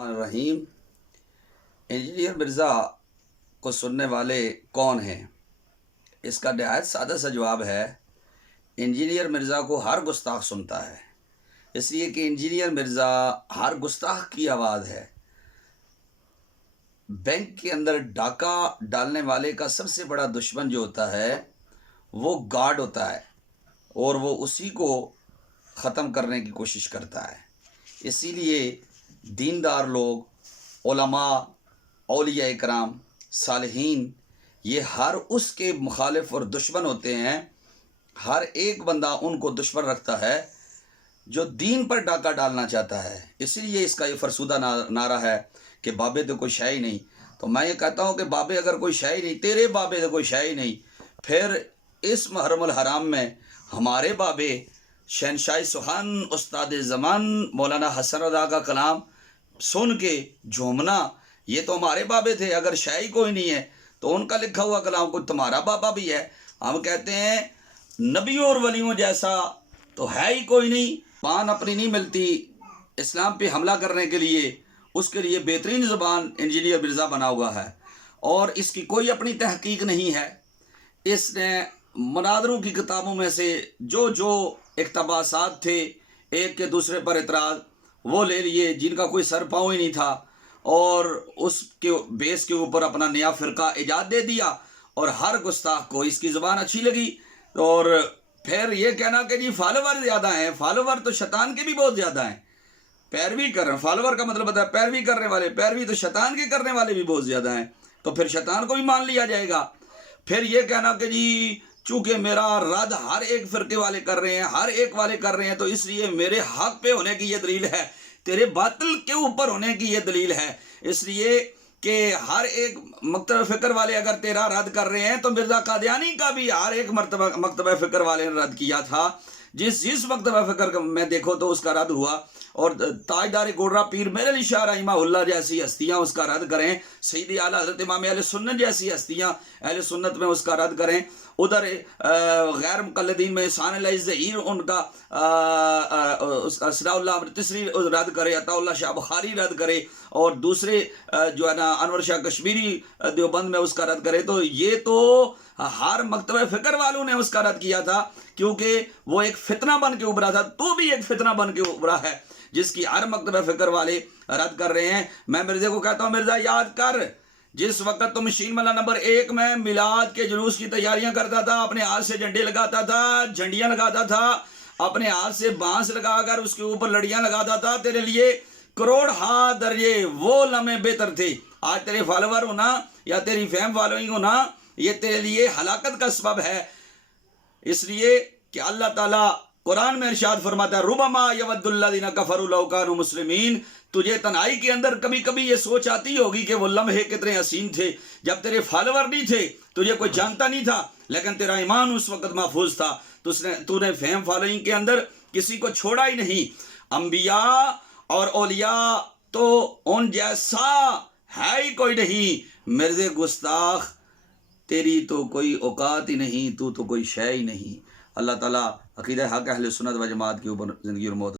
الرحیم۔ انجینئر مرزا کو سننے والے کون ہیں؟ اس کا نہایت سادہ سا جواب ہے، انجینئر مرزا کو ہر گستاخ سنتا ہے، اس لیے کہ انجینئر مرزا ہر گستاخ کی آواز ہے۔ بینک کے اندر ڈاکہ ڈالنے والے کا سب سے بڑا دشمن جو ہوتا ہے وہ گارڈ ہوتا ہے، اور وہ اسی کو ختم کرنے کی کوشش کرتا ہے۔ اسی لیے دیندار لوگ، علماء، اولیاء کرام، صالحین، یہ ہر اس کے مخالف اور دشمن ہوتے ہیں۔ ہر ایک بندہ ان کو دشمن رکھتا ہے جو دین پر ڈاکہ ڈالنا چاہتا ہے۔ اسی لیے اس کا یہ فرسودہ نعرہ ہے کہ بابے تو کوئی شے ہی نہیں۔ تو میں یہ کہتا ہوں کہ بابے اگر کوئی شے ہی نہیں، تیرے بابے تو کوئی شے ہی نہیں، پھر اس محرم الحرام میں ہمارے بابے شہنشاہ سخن استاد زمان مولانا حسن رضا کا کلام سن کے جھومنا، یہ تو ہمارے بابے تھے۔ اگر شے ہی کوئی نہیں ہے تو ان کا لکھا ہوا کلام کوئی تمہارا بابا بھی ہے۔ ہم کہتے ہیں نبیوں اور ولیوں جیسا تو ہے ہی کوئی نہیں۔ زبان اپنی نہیں ملتی اسلام پہ حملہ کرنے کے لیے، اس کے لیے بہترین زبان انجینئر مرزا بنا ہوا ہے، اور اس کی کوئی اپنی تحقیق نہیں ہے۔ اس نے مناظروں کی کتابوں میں سے جو اقتباسات تھے ایک کے دوسرے پر اعتراض، وہ لے لیے جن کا کوئی سر پاؤں ہی نہیں تھا، اور اس کے بیس کے اوپر اپنا نیا فرقہ ایجاد دے دیا، اور ہر گستاخ کو اس کی زبان اچھی لگی۔ اور پھر یہ کہنا کہ جی فالوور زیادہ ہیں، فالوور تو شیطان کے بھی بہت زیادہ ہیں، پیروی کر رہے ہیں۔ فالوور کا مطلب ہوتا ہے پیروی کرنے والے، پیروی تو شیطان کے کرنے والے بھی بہت زیادہ ہیں، تو پھر شیطان کو بھی مان لیا جائے گا۔ پھر یہ کہنا کہ جی چونکہ میرا رد ہر ایک فرقے والے کر رہے ہیں، ہر ایک والے کر رہے ہیں، تو اس لیے میرے حق پہ ہونے کی یہ دلیل ہے، تیرے باطل کے اوپر ہونے کی یہ دلیل ہے۔ اس لیے کہ ہر ایک مکتبہ فکر والے اگر تیرا رد کر رہے ہیں تو مرزا قادیانی کا بھی ہر ایک مکتبہ فکر والے نے رد کیا تھا۔ جس مکتبہ فکر میں دیکھو تو اس کا رد ہوا، اور تاجدار گوڑرا پیر میر علی شاہ رحمہ اللہ جیسی ہستیاں اس کا رد کریں، سیدی اعلیٰ حضرت امام اہل سنت جیسی ہستیاں اہل سنت میں اس کا رد کریں، ادھر غیر مقلدین میں احسان اللہ ظہیر ان کا اسراء اللہ تسری رد کرے، عطا اللہ شاہ بخاری رد کرے، اور دوسرے جو ہے نا انور شاہ کشمیری دیوبند میں اس کا رد کرے، تو یہ تو ہر مکتبہ فکر والوں نے اس کا رد کیا تھا، کیونکہ وہ ایک فتنہ بن کے ابھرا تھا۔ تو بھی ایک فتنہ بن کے ابھرا ہے جس کی ہر مکتبہ فکر والے رد کر رہے ہیں۔ میں مرزا کو کہتا ہوں، مرزا یاد کر، جس وقت تو مشین ملا نمبر 1 میں میلاد کے جلوس کی تیاریاں کرتا تھا، اپنے ہاتھ سے جھنڈے لگاتا تھا، جھنڈیاں لگاتا تھا، اپنے ہاتھ سے بانس لگا کر اس کے اوپر لڑیاں لگاتا تھا، تیرے لیے کروڑ ہاتھ درجے وہ لمحے بہتر تھے۔ آج تیرے فالوور ہونا یا تیری فیم فالوئنگ ہونا یہ تیرے لیے ہلاکت کا سبب ہے، اس لیے کہ اللہ تعالیٰ قرآن میں ارشاد فرماتا ہے ربما یود الذین کفروا لو کانوا مسلمین۔ تجھے تنہائی کے اندر کبھی کبھی یہ سوچ آتی ہوگی کہ وہ لمحے کتنے حسین تھے جب تیرے فالوور نہیں تھے، تجھے کوئی جانتا نہیں تھا، لیکن تیرا ایمان اس وقت محفوظ تھا، تو نے فہم فالوئنگ کے اندر کسی کو چھوڑا ہی نہیں۔ انبیاء اور اولیاء تو ان جیسا ہے ہی کوئی نہیں۔ مرزا گستاخ، تیری تو کوئی اوقات ہی نہیں، تو کوئی شے ہی نہیں۔ اللہ تعالیٰ عقیدہ حق اہل سنت و جماعت کے اوپر زندگی اور موت